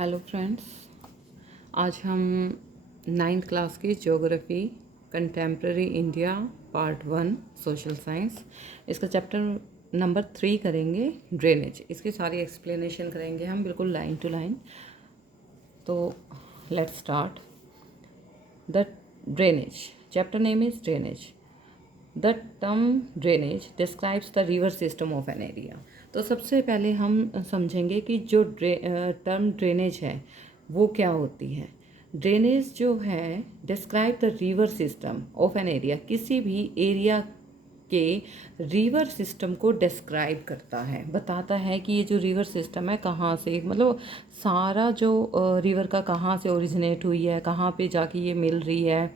Hello friends, आज हम ninth class की geography contemporary India part 1 social science इसका चैप्टर नंबर 3 करेंगे। ड्रेनेज, इसकी सारी एक्सप्लेनेशन करेंगे हम बिल्कुल लाइन टू लाइन। तो let's start the drainage. Chapter name is drainage. The term drainage describes the river system of an area. तो सबसे पहले हम समझेंगे कि जो टर्म ड्रेनेज है वो क्या होती है। ड्रेनेज जो है describe the river system of an area, किसी भी एरिया के रिवर सिस्टम को डिस्क्राइब करता है, बताता है कि ये जो रिवर सिस्टम है कहाँ से, मतलब सारा जो रिवर का कहाँ से ओरिजिनेट हुई है, कहाँ पे जाके ये मिल रही है,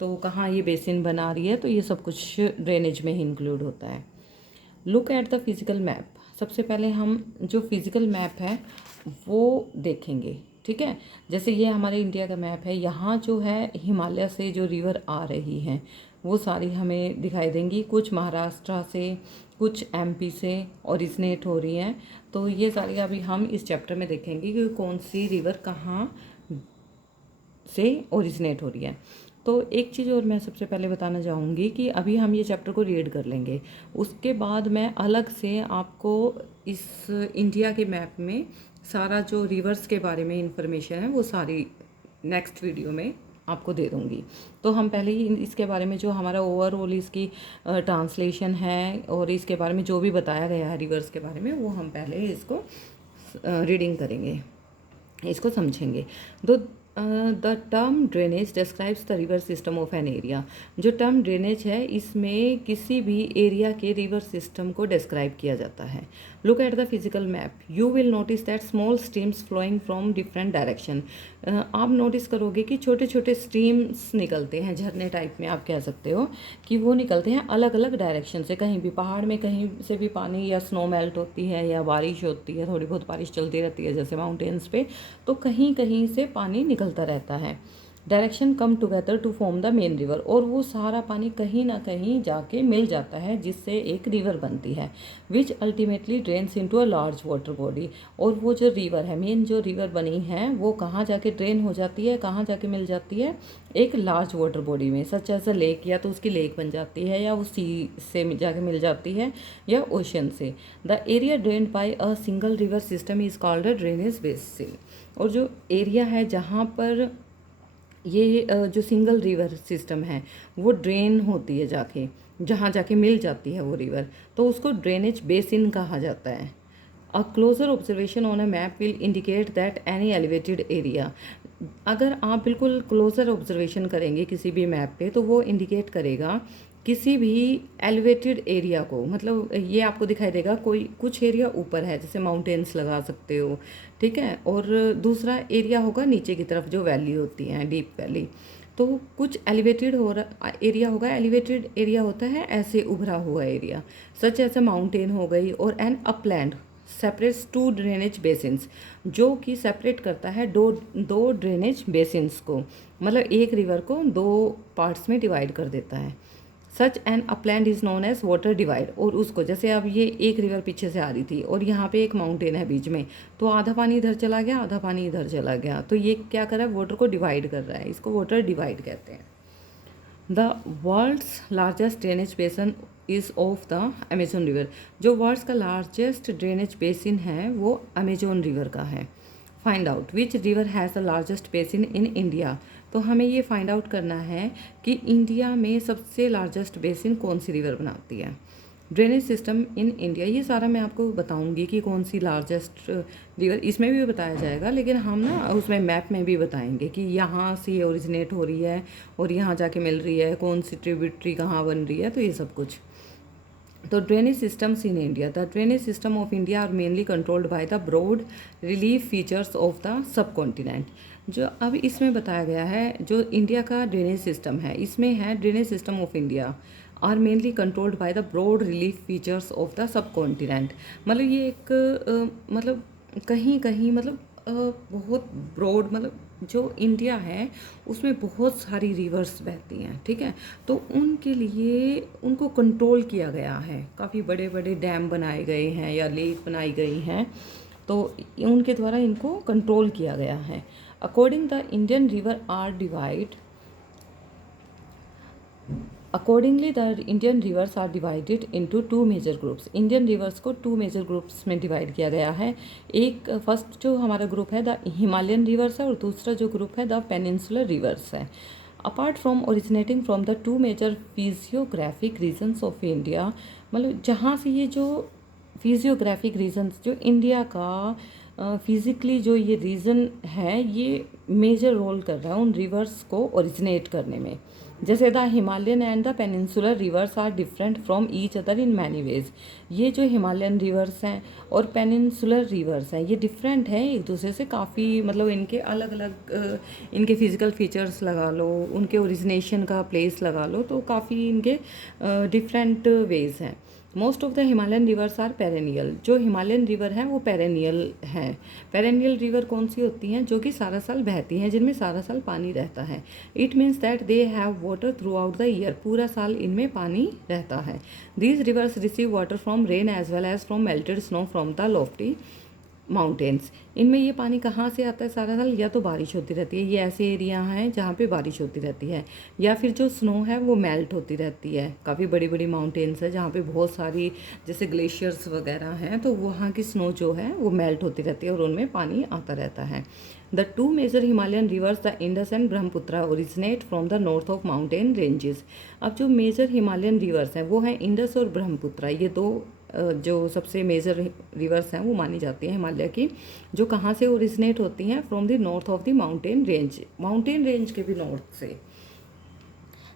तो कहाँ ये बेसिन बना रही है। तो ये सब कुछ ड्रेनेज में ही इंक्लूड होता है। Look at the physical map. सबसे पहले हम जो फिजिकल मैप है वो देखेंगे, ठीक है। जैसे ये हमारे इंडिया का मैप है, यहाँ जो है हिमालय से जो रिवर आ रही हैं वो सारी हमें दिखाई देंगी। कुछ महाराष्ट्र से, कुछ एमपी से ओरिजिनेट हो रही हैं। तो ये सारी अभी हम इस चैप्टर में देखेंगे कि कौन सी रिवर कहाँ से ओरिजिनेट हो रही है। तो एक चीज़ और मैं सबसे पहले बताना चाहूँगी कि अभी हम ये चैप्टर को रीड कर लेंगे, उसके बाद मैं अलग से आपको इस इंडिया के मैप में सारा जो रिवर्स के बारे में इंफॉर्मेशन है वो सारी नेक्स्ट वीडियो में आपको दे दूँगी। तो हम पहले ही इसके बारे में जो हमारा ओवरऑल इसकी ट्रांसलेशन है और इसके बारे में जो भी बताया गया है रिवर्स के बारे में, वो हम पहले इसको रीडिंग करेंगे, इसको समझेंगे। तो the term drainage describes the river system of an area. जो टर्म ड्रेनेज है इसमें किसी भी एरिया के रिवर सिस्टम को डिस्क्राइब किया जाता है। Look at the physical map, you will notice that small streams flowing from different direction. आप नोटिस करोगे कि छोटे छोटे स्ट्रीम्स निकलते हैं, झरने टाइप में आप कह सकते हो कि वो निकलते हैं अलग अलग डायरेक्शन से। कहीं भी पहाड़ में कहीं से भी पानी या स्नो मेल्ट होती है या बारिश होती है, थोड़ी बहुत बारिश चलती रहती है जैसे माउंटेन्स पे, तो कहीं कहीं से पानी निकलता रहता है। Direction come together to form the main river, और वो सारा पानी कहीं ना कहीं जाके मिल जाता है जिससे एक रिवर बनती है, which ultimately drains into a large water body. और वो जो रिवर है, मेन जो रिवर बनी है, वो कहाँ जाके ड्रेन हो जाती है, कहाँ जाके मिल जाती है, एक लार्ज वाटर बॉडी में, सच एज अ लेक, या तो उसकी लेक बन जाती है या वो सी से जाके मिल जाती है या ओशन से। The area drained by a single river system is called a drainage basin. और जो एरिया है जहाँ पर ये जो सिंगल रिवर सिस्टम है वो ड्रेन होती है जाके, जहाँ जाके मिल जाती है वो रिवर, तो उसको ड्रेनेज बेसिन कहा जाता है। A closer observation on a map will indicate that any elevated area. अगर आप बिल्कुल क्लोजर ऑब्जर्वेशन करेंगे किसी भी मैप पे तो वो इंडिकेट करेगा किसी भी एलिवेटेड एरिया को, मतलब ये आपको दिखाई देगा कोई कुछ एरिया ऊपर है, जैसे माउंटेन्स लगा सकते हो, ठीक है, और दूसरा एरिया होगा नीचे की तरफ जो वैली होती है, डीप वैली। तो कुछ एलिवेटेड हो रहा एरिया होगा, एलिवेटेड एरिया होता है ऐसे उभरा हुआ एरिया, सच ऐसे माउंटेन हो गई, और an upland separates two drainage basins, जो कि सेपरेट करता है दो ड्रेनेज बेसिन्स को, मतलब एक रिवर को दो पार्ट्स में डिवाइड कर देता है। Such an upland is known as water divide. और उसको, जैसे अब ये एक रिवर पीछे से आ रही थी और यहाँ पे एक माउंटेन है बीच में, तो आधा पानी इधर चला गया, आधा पानी इधर चला गया, तो ये क्या कर रहा है, वाटर को डिवाइड कर रहा है, इसको वाटर डिवाइड कहते हैं। द वर्ल्ड्स लार्जेस्ट ड्रेनेज बेसन is of the Amazon river. जो वर्ल्ड्स का लार्जेस्ट ड्रेनेज बेसिन है वो अमेजोन रिवर का है। Find out which river has the largest basin in India. तो हमें ये फाइंड आउट करना है कि इंडिया में सबसे लार्जेस्ट बेसिन कौन सी रिवर बनाती है। ड्रेनेज सिस्टम इन इंडिया, ये सारा मैं आपको बताऊंगी कि कौन सी लार्जेस्ट रिवर, इसमें भी बताया जाएगा, लेकिन हम ना उसमें मैप में भी बताएंगे कि यहाँ से ये ओरिजिनेट हो रही है और यहाँ जाके मिल रही है, कौन सी ट्रिब्यूटरी कहाँ बन रही है, तो ये सब कुछ। तो drainage systems in India, the drainage system of India are mainly controlled by the broad relief features of the subcontinent. जो अब इसमें बताया गया है, जो इंडिया का ड्रेनेज सिस्टम है, इसमें है drainage system of India are mainly controlled by the broad relief features of the subcontinent. मतलब ये एक मतलब कहीं कहीं मतलब बहुत ब्रॉड, मतलब जो इंडिया है उसमें बहुत सारी रिवर्स बहती हैं, ठीक है, तो उनके लिए उनको कंट्रोल किया गया है, काफ़ी बड़े बड़े डैम बनाए गए हैं या लेक बनाई गई हैं, तो उनके द्वारा इनको कंट्रोल किया गया है। According the Indian river are divide Accordingly, the Indian rivers are divided into two major groups. Indian rivers को two major groups में डिवाइड किया गया है। एक फर्स्ट जो हमारा ग्रुप है द हिमालयन रिवर्स है और दूसरा जो ग्रुप है द पेनिनसुलर रिवर्स है। Apart from originating from the two major physiographic regions of India, मतलब जहाँ से ये जो फिजियोग्राफिक रीजन्स जो इंडिया का फिज़िकली जो ये रीज़न है ये मेजर रोल कर रहा है उन रिवर्स को ओरिजिनेट करने में। जैसे the Himalayan and the peninsular rivers are different from each other in many ways. ये जो हिमालयन रिवर्स हैं और पेनिनसुलर रिवर्स हैं ये डिफरेंट हैं एक दूसरे से काफ़ी, मतलब इनके अलग अलग इनके फिज़िकल फीचर्स लगा लो, उनके ओरिजिनेशन का प्लेस लगा लो, तो काफ़ी इनके डिफरेंट वेज हैं। Most of the Himalayan rivers are perennial. जो हिमालयन रिवर हैं वो पेरेनियल हैं। पेरेनियल रिवर कौन सी होती हैं? जो कि सारा साल बहती हैं, जिनमें सारा साल पानी रहता है। It means that they have water throughout the year. पूरा साल इनमें पानी रहता है। These rivers receive water from rain as well as from melted snow from the lofty mountains. इनमें ये पानी कहाँ से आता है सारा साल? या तो बारिश होती रहती है, ये ऐसे एरिया हैं जहाँ पे बारिश होती रहती है, या फिर जो स्नो है वो मेल्ट होती रहती है। काफ़ी बड़ी बड़ी माउंटेन्स है जहाँ पे बहुत सारी जैसे ग्लेशियर्स वगैरह हैं, तो वहाँ की स्नो जो है वो मेल्ट होती रहती है और उनमें पानी आता रहता है। The two major Himalayan rivers the Indus and Brahmaputra originate from the north of mountain ranges. अब जो मेजर हिमालयन रिवर्स हैं वो हैं इंडस और ब्रह्मपुत्र। ये दो जो सबसे मेजर रिवर्स हैं वो मानी जाती हैं हिमालय की, जो कहाँ से ओरिजिनेट होती हैं? From the north of the mountain range के भी नॉर्थ से।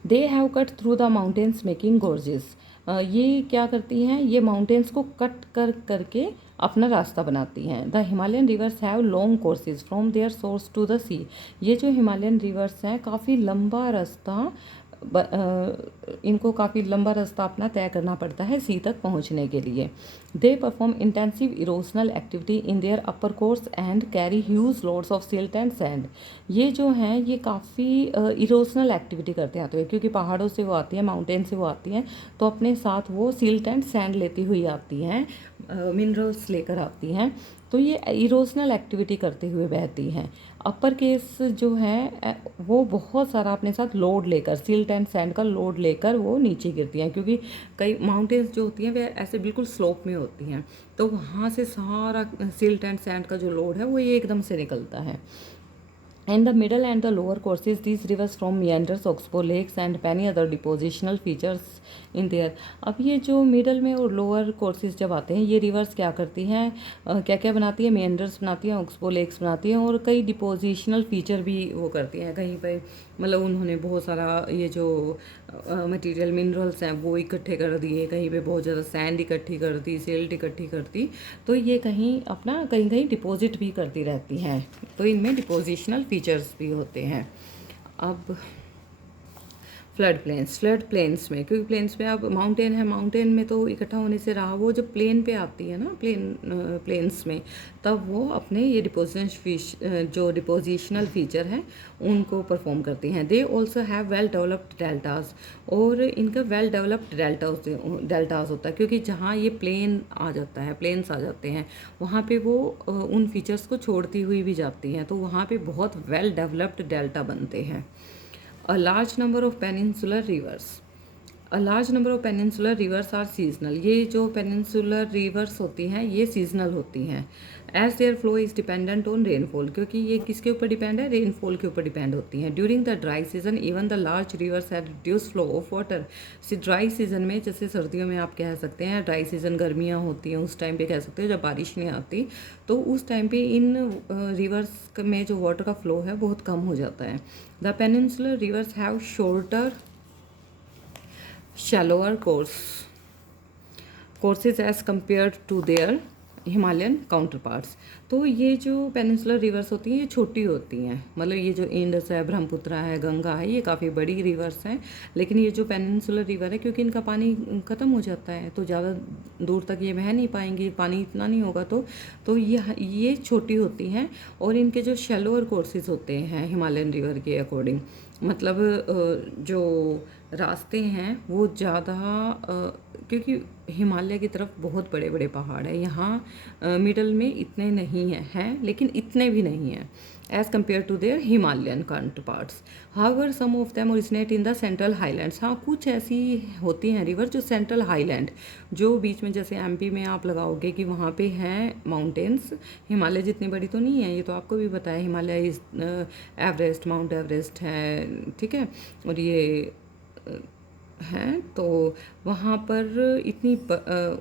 They have cut through the mountains making gorges. ये क्या करती हैं? ये माउंटेन्स को कट करके अपना रास्ता बनाती हैं। The Himalayan rivers have long courses from their source to the sea. ये जो हिमालयन रिवर्स हैं काफ़ी लंबा रास्ता इनको काफ़ी लंबा रास्ता अपना तय करना पड़ता है सी तक पहुंचने के लिए। They perform intensive erosional activity in their upper course and carry huge loads of silt and sand. ये जो हैं ये काफ़ी इरोजनल एक्टिविटी करते आते हैं, क्योंकि पहाड़ों से वो आती हैं, माउंटेन से वो आती हैं, तो अपने साथ वो सिल्ट एंड सैंड लेती हुई आती हैं, मिनरल्स लेकर आती हैं, तो ये इरोजनल एक्टिविटी करते हुए बहती हैं। अपर केस जो है वो बहुत सारा अपने साथ लोड लेकर, सिल्ट एंड सैंड का लोड लेकर वो नीचे गिरती हैं, क्योंकि कई माउंटेन्स जो होती हैं वे ऐसे बिल्कुल स्लोप में होती हैं, तो वहाँ से सारा सिल्ट एंड सैंड का जो लोड है वो ये एकदम से निकलता है। In the middle and the lower courses, these rivers from meanders, oxbow lakes and many other depositional features in there. अब ये जो मिडल में और लोअर कोर्सेज जब आते हैं ये रिवर्स क्या करती हैं, क्या क्या बनाती हैं? मेंडर्स बनाती हैं, ऑक्सबो लेक्स बनाती हैं और कई डिपोजिशनल फीचर भी वो करती हैं। कहीं पे मतलब उन्होंने बहुत सारा ये जो मटेरियल मिनरल्स हैं वो इकट्ठे कर दिए, कहीं पे बहुत ज़्यादा सैंड इकट्ठी कर दी, सिल्ट इकट्ठी कर दी, तो ये कहीं अपना कहीं कहीं डिपॉजिट भी करती रहती हैं, तो इनमें डिपोजिशनल फीचर्स भी होते हैं। अब फ्लड प्लेन्स में, क्योंकि प्लेन्स में अब माउंटेन है, माउंटेन में तो इकट्ठा होने से रहा, वो जब प्लेन पे आती है ना प्लेन्स में, तब वो अपने ये डिपोजिशनल फीचर हैं उनको परफॉर्म करती हैं। They also have well developed deltas, और इनका वेल डेवलप्ड डेल्टाज होता है, क्योंकि जहाँ ये प्लेन्स आ जाते हैं वहाँ पे वो उन फीचर्स को छोड़ती हुई भी जाती हैं, तो वहाँ पे बहुत वेल डेवलप्ड डेल्टा बनते हैं। A large number of peninsular rivers are seasonal। ये जो peninsular rivers होती हैं ये seasonal होती हैं। As their flow is dependent on rainfall, क्योंकि ये किसके ऊपर डिपेंड है? रेनफॉल के ऊपर डिपेंड होती हैं। During the dry season even the large rivers have reduced flow of water। Dry season में, जैसे सर्दियों में आप कह सकते हैं, ड्राई सीजन गर्मियाँ होती हैं उस टाइम पे कह सकते हो जब बारिश नहीं आती, तो उस टाइम पे इन रिवर्स में जो वाटर का फ्लो है बहुत कम हो जाता है। The peninsular reverse have shorter shallower courses as compared to their Himalayan counterparts. तो ये जो पेनिनसुलर रिवर्स होती हैं ये छोटी होती हैं, मतलब ये जो इंडस है, ब्रह्मपुत्र है, गंगा है, ये काफ़ी बड़ी रिवर्स हैं। लेकिन ये जो पेनिनसुलर रिवर है, क्योंकि इनका पानी ख़त्म हो जाता है तो ज़्यादा दूर तक ये बह नहीं पाएंगी, पानी इतना नहीं होगा तो ये छोटी होती हैं। और इनके जो शैलोअर कोर्सेज होते हैं हिमालयन रिवर के अकॉर्डिंग, मतलब जो रास्ते हैं वो ज़्यादा, क्योंकि हिमालय की तरफ बहुत बड़े बड़े पहाड़ हैं, यहाँ मिडल में इतने नहीं हैं लेकिन इतने भी नहीं हैं as compare to their Himalayan counterparts. However some of them originate in the central highlands. हाँ, कुछ ऐसी होती हैं रिवर जो सेंट्रल हाईलैंड, जो बीच में, जैसे एमपी में आप लगाओगे कि वहाँ पे हैं माउंटेन्स, हिमालय जितनी बड़ी तो नहीं है, ये तो आपको भी पता है, हिमालय इस एवरेस्ट, माउंट एवरेस्ट है, ठीक है, और ये हैं, तो वहाँ पर इतनी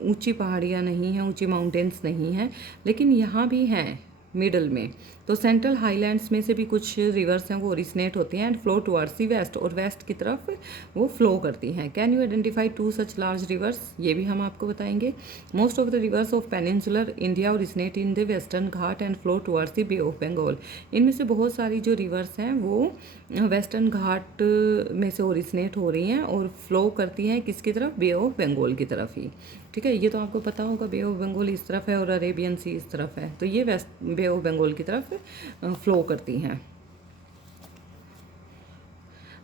ऊंची पहाड़ियाँ नहीं हैं, ऊंची माउंटेन्स नहीं हैं, लेकिन यहाँ भी हैं मिडल में। तो सेंट्रल हाईलैंड्स में से भी कुछ रिवर्स हैं वो ओरिजिनेट होती हैं and flow towards the west, और वेस्ट की तरफ वो फ्लो करती हैं। Can you identify two such large rivers, ये भी हम आपको बताएंगे। Most of the rivers of peninsular India originate in the western Ghat and flow towards the bay of Bengal. इनमें से बहुत सारी जो रिवर्स हैं वो वेस्टर्न घाट में से ओरिजिनेट हो रही हैं और फ्लो करती हैं किसकी तरफ, बे ऑफ बंगाल की तरफ ही, ठीक है। ये तो आपको पता होगा, बे ऑफ बंगाल इस तरफ है और अरेबियन सी इस तरफ है, तो ये वेस्ट बे ऑफ बंगाल की तरफ फ्लो करती हैं।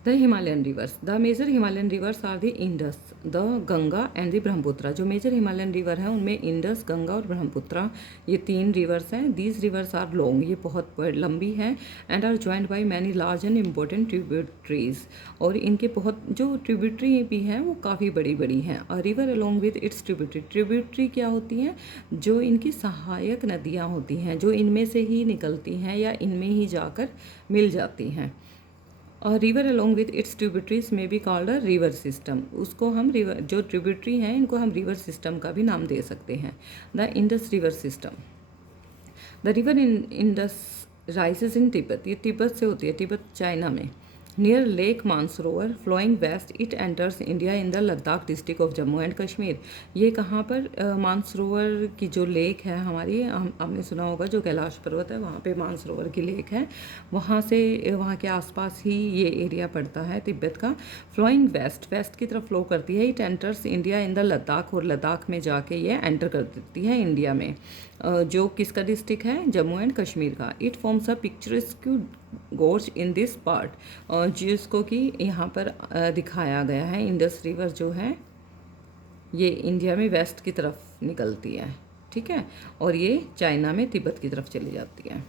The Himalayan rivers, the major Himalayan rivers are the Indus, the Ganga and the Brahmaputra. जो मेजर हिमालयन रिवर हैं उनमें इंडस, गंगा और ब्रह्मपुत्र, ये 3 रिवर्स हैं। दीज रिवर्स आर लॉन्ग, ये बहुत लंबी हैं, and are joined by many large and important tributaries, और इनके बहुत जो ट्रिब्यूटरी भी हैं वो काफ़ी बड़ी बड़ी हैं। A river along with its tributary, tributary क्या होती हैं, जो इनकी सहायक नदियाँ होती हैं, जो इनमें से ही निकलती हैं या इनमें ही जाकर मिल जाती हैं। River along with its tributaries में भी कॉल्ड अ रिवर सिस्टम, उसको हम रिवर, जो ट्रिब्यूटरी हैं इनको हम रिवर सिस्टम का भी नाम दे सकते हैं। The Indus river system, the river in Indus rises in Tibet, ये तिब्बत से होती है, तिब्बत चाइना में। Near lake Mansarovar flowing west it enters India in the Ladakh district of Jammu and Kashmir. ये कहाँ पर, मानसरोवर की जो लेक है हमारी, आपने सुना होगा जो कैलाश पर्वत है वहाँ पे मानसरोवर की लेक है, वहाँ से, वहाँ के आसपास ही ये एरिया पड़ता है तिब्बत का। फ्लोइंग वेस्ट, वेस्ट की तरफ फ्लो करती है। It enters India in the Ladakh, और लद्दाख में जाके ये एंटर कर देती है इंडिया में, जो किसका डिस्ट्रिक्ट है, जम्मू एंड कश्मीर का। It forms a picturesque gorge in this part, जिसको कि यहाँ पर दिखाया गया है। इंडस रिवर जो है ये इंडिया में वेस्ट की तरफ निकलती है, ठीक है, और ये चाइना में तिब्बत की तरफ चली जाती है।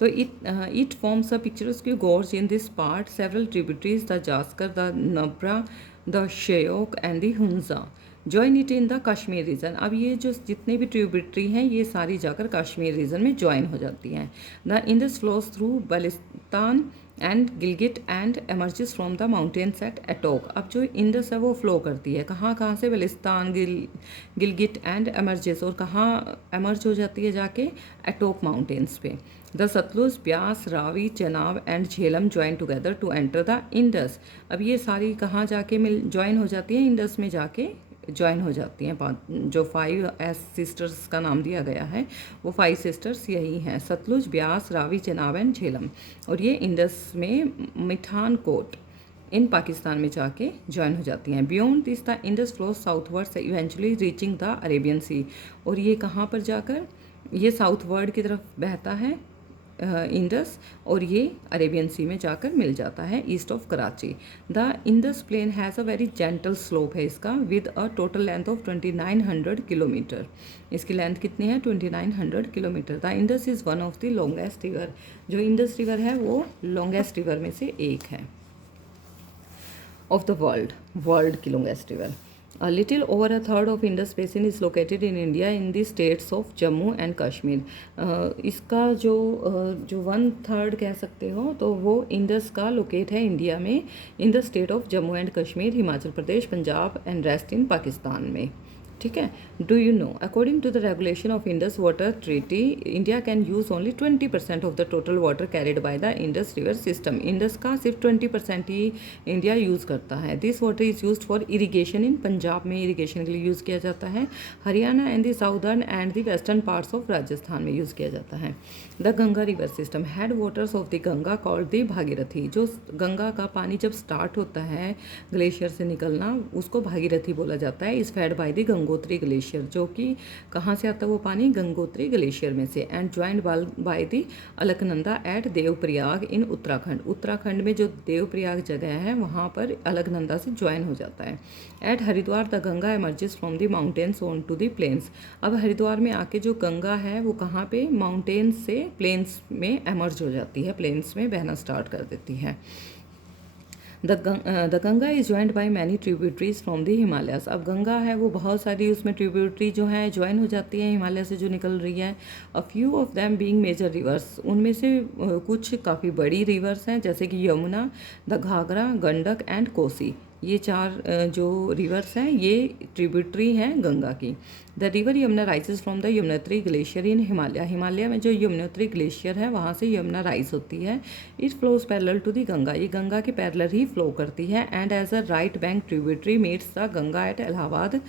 तो it forms a picturesque gorge in this part, several tributaries, the Zaskar, the Nubra, the Shyok and the Hunza join it in the Kashmir region. अब ये जो जितने भी ट्रिब्यूटरी हैं ये सारी जाकर कश्मीर रीजन में ज्वाइन हो जाती हैं। The Indus flows through Baltistan and Gilgit and emerges from the mountains at Attock. अब जो इंडस है वो फ्लो करती है कहाँ कहाँ से, बलिस्तान, गिलगिट एंड एमर्जेस, और कहाँ एमर्ज हो जाती है, जाके एटोक माउंटेन्स पे। The Satluj, Beas, Ravi, Chenab and Jhelum join together to enter the Indus. अब ये सारी कहाँ जाके ज्वाइन हो जाती हैं, इंडस में जाके ज्वाइन हो जाती हैं। जो 5 एस सिस्टर्स का नाम दिया गया है वो 5 सिस्टर्स यही हैं, सतलुज, ब्यास, रावी, चेनाब एंड झेलम, और ये इंडस में मिठान कोट इन पाकिस्तान में जाके ज्वाइन हो जाती हैं। Beyond this the Indus flows southwards eventually reaching the Arabian sea, और ये कहाँ पर जाकर, ये साउथवर्ड की तरफ बहता है इंडस, और ये अरेबियन सी में जाकर मिल जाता है east of Karachi. The Indus plain has a very gentle slope है इसका, with a total length of 2900 kilometre. इसकी लेंथ कितनी है, 2900 kilometre. The Indus is one of the longest river, जो इंडस रिवर है वो लॉन्गेस्ट रिवर में से एक है ऑफ द वर्ल्ड की longest river. A little over a third of Indus Basin is located in India in the states of Jammu and Kashmir. इसका जो 1/3 कह सकते हो तो वो इंडस का लोकेट है इंडिया में in the state of Jammu and Kashmir, Himachal Pradesh, Punjab and rest in Pakistan में, ठीक है। Do you know according to the regulation of Indus water treaty India can use only 20% of the total water carried by the Indus river system. Indus का सिर्फ 20% ही India use करता है। This water is use for irrigation in Punjab में irrigation के लिए use किया जाता है। Haryana and the southern and the western parts of Rajasthan में यूज़ किया जाता है। The Ganga river system head waters of the Ganga called the Bhagirathi. जो गंगा का पानी जब स्टार्ट होता है ग्लेशियर से निकलना उसको भागीरथी बोला जाता है। इस fed by the Gangotri glacier, जो कि कहाँ से आता है वो पानी गंगोत्री ग्लेशियर में से। And joined by the Alaknanda at Devprayag in Uttarakhand. Uttarakhand में जो देवप्रयाग जगह है वहाँ पर अलकनंदा से ज्वाइन हो जाता है। At Haridwar the Ganga emerges from the mountains on to the plains. अब हरिद्वार में आके जो गंगा है वो कहाँ पे माउंटेन्स से प्लेन्स में एमर्ज हो जाती है, प्लेन्स में बहना स्टार्ट कर देती है। The Ganga is joined by many tributaries from the Himalayas. अब गंगा है वो बहुत सारी उसमें ट्रिब्यूटरी जो है ज्वाइन हो जाती है हिमालय से जो निकल रही है। A few of them being major rivers, उनमें से कुछ काफ़ी बड़ी रिवर्स हैं जैसे कि यमुना, द घाघरा, गंडक एंड कोसी। ये चार जो रिवर्स हैं ये ट्रिब्यूटरी हैं गंगा की। The river Yamuna rises from the Yamunotri glacier in Himalaya. Himalaya में जो यमुनोत्री ग्लेशियर है वहाँ से यमुना राइज होती है। It flows parallel to the Ganga, ये गंगा के पैरेलल ही फ्लो करती है। And as a right bank tributary meets the Ganga at Allahabad.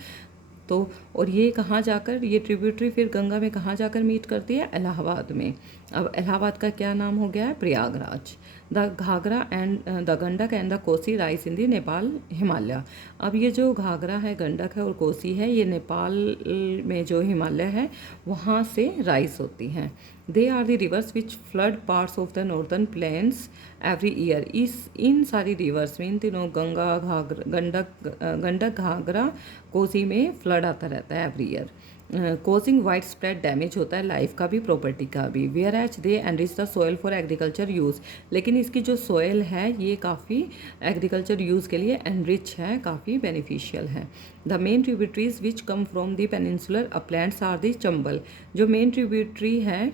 तो और ये कहाँ जाकर ये ट्रिब्यूटरी फिर गंगा में कहाँ जाकर मीट करती है, इलाहाबाद में। अब इलाहाबाद का क्या नाम हो गया है, Prayagraj. The Ghaghara and the Gandak and the Kosi rise in the Nepal Himalaya. अब ये जो घाघरा है, गंडक है और कोसी है, ये नेपाल में जो हिमालय है वहाँ से राइज होती हैं। They are the rivers which flood parts of the northern plains every year. इन सारी रिवर्स में इन तीनों गंगा, गंडक, घाघरा, कोसी में फ्लड आता रहता है every year. Causing widespread damage होता है लाइफ का भी, प्रॉपर्टी का भी। Whereas they enrich the soil for agriculture use. लेकिन इसकी जो सोयल है ये काफ़ी एग्रीकल्चर यूज़ के लिए एनरिच है, काफ़ी बेनिफिशियल है। The main tributaries which come from the peninsular uplands are the Chambal. जो मेन ट्रिब्यूटरी है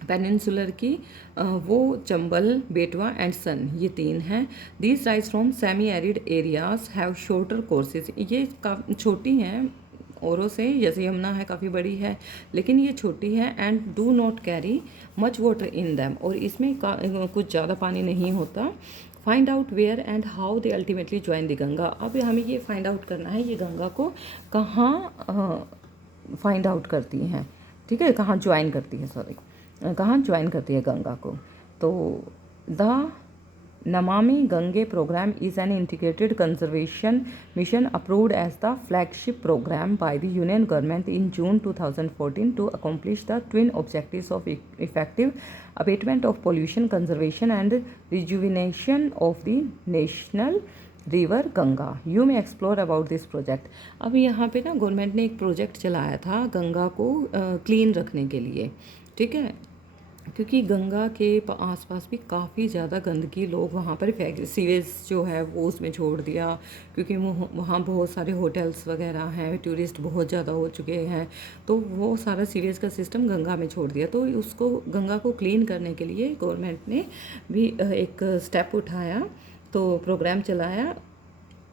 पेनिनसुलर की वो चंबल, बेटवा एंड सन, ये तीन हैं। These rise from semi arid areas have shorter courses. ये छोटी हैं औरों से, जैसे यमुना है काफ़ी बड़ी है लेकिन ये छोटी है। And do not carry much water in them, और इसमें कुछ ज़्यादा पानी नहीं होता। Find out where and how they ultimately join the Ganga. अब हमें ये फाइंड आउट करना है ये गंगा को कहाँ फाइंड आउट करती हैं, ठीक है, कहाँ ज्वाइन करती है, सॉरी कहाँ ज्वाइन करती है गंगा को। तो the Namami Gange program is an integrated conservation mission approved as the flagship program by the Union Government in June 2014 to accomplish the twin objectives of effective abatement of pollution, conservation and rejuvenation of the national river Ganga. You में explore about this project. अब यहाँ पे ना government ने एक project चलाया था गंगा को क्लीन रखने के लिए, ठीक है, क्योंकि गंगा के आसपास भी काफ़ी ज़्यादा गंदगी लोग वहाँ पर सीवेज जो है वो उसमें छोड़ दिया, क्योंकि वो वहाँ बहुत सारे होटल्स वगैरह हैं, टूरिस्ट बहुत ज़्यादा हो चुके हैं, तो वो सारा सीवेज का सिस्टम गंगा में छोड़ दिया। तो उसको गंगा को क्लीन करने के लिए गवर्नमेंट ने भी एक स्टेप उठाया, तो प्रोग्राम चलाया।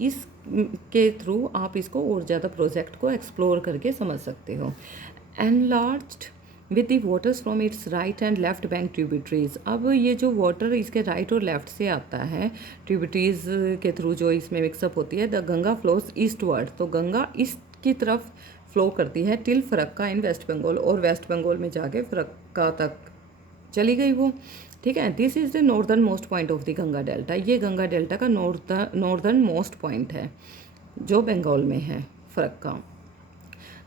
इस के थ्रू आप इसको और ज़्यादा प्रोजेक्ट को एक्सप्लोर करके समझ सकते हो। Enlarged with the waters from its right and left bank tributaries. अब ये जो वाटर इसके राइट और लेफ्ट से आता है ट्रिब्यूटरीज के थ्रू जो इसमें मिक्सअप होती है, द गंगा फ्लोज ईस्टवर्ड। तो गंगा ईस्ट की तरफ फ्लो करती है टिल फरक्का इन वेस्ट बंगाल, और वेस्ट बंगाल में जाके फरक्का तक चली गई वो, ठीक है। This is the northern most point of the Ganga delta. ये गंगा डेल्टा का नॉर्दर्न मोस्ट पॉइंट है जो बंगाल में है, Farakka.